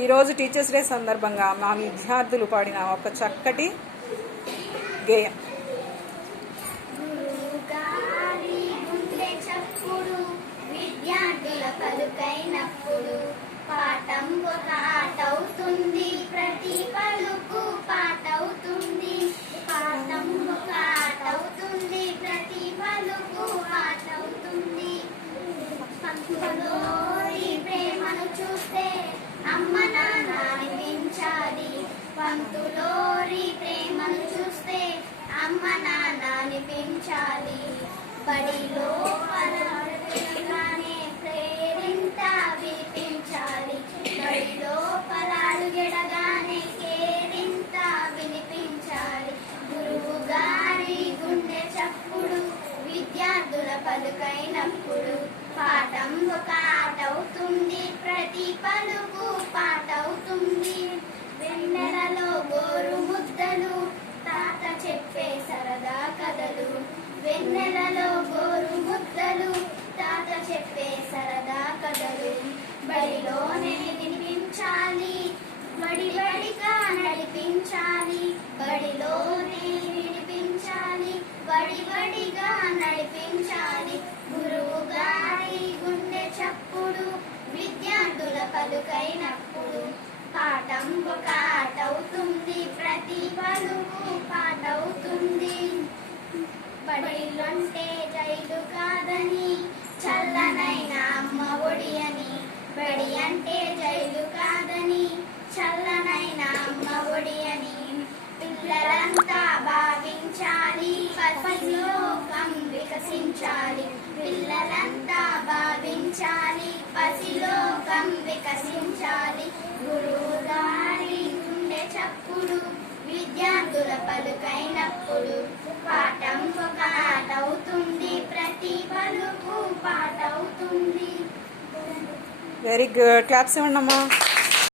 ఈరోజు teachers day సందర్భంగా మా విద్యార్థులు పాడిన ఒక చక్కటి గేయం. విద్యార్థుల పలుకైనప్పుడు పాఠం ఒక ఆట అవుతుంది, ప్రతి పలుకు పాట అవుతుంది. పాఠం ఒక ఆట అవుతుంది, ప్రతి పలుకు పాట అవుతుంది. పంతులో ఈ ప్రేమను చూస్తే అమ్మ నాన్న అనిపించాలి. పంతులో ఈ ప్రేమను చూస్తే అమ్మ నాన్న అనిపించాలి. బడిలో పలాడుగానే ప్రేరింత వినిపించాలి. బడిలో పలాడుగెడగానే కేరింత వినిపించాలి. గురువు గారి గుండె చప్పుడు విద్యార్థుల పలుకైనప్పుడు పాఠం ఒక ఆట అవుతుంది, ప్రతి పలుకు పాట అవుతుంది. వెన్నెలలో గోరు ముద్దలు తాత చెప్పే సరదా కథలు. వెన్నెలలో గోరు ముద్దలు తాత చెప్పే సరదా కథలు. బడిలోనే వినిపించాలి, బడి బడిగా నడిపించాలి. బడిలోనే వినిపించాలి, బడి బడిగా నడిపించాలి. గురువు గారి గుండె చప్పుడు విద్యార్థుల పలుకైనప్పుడు పాఠం ఒక ఆట అవుతుంది, ప్రతి పలుకు పాట అవుతుంది. బడిలంటే జైలు కాదని చల్లనైన అమ్మ ఒడి అని. బడి అంటే జైలు కాదని చల్లనైన అమ్మ ఒడి అని పిల్లలంతా భావించాలి. పసిలోకం వికసించాలి. పిల్లలంతా భావించాలి, పసిలోకం వికసించాలి. గురువు గారి గుండె చప్పుడు విద్యార్థుల పలుకైనప్పుడు పాఠం ఒక ఆట అవుతుంది, ప్రతి పలుకు పాట అవుతుంది. Very good. క్లాప్స్ ఇవ్వండి అమ్మా.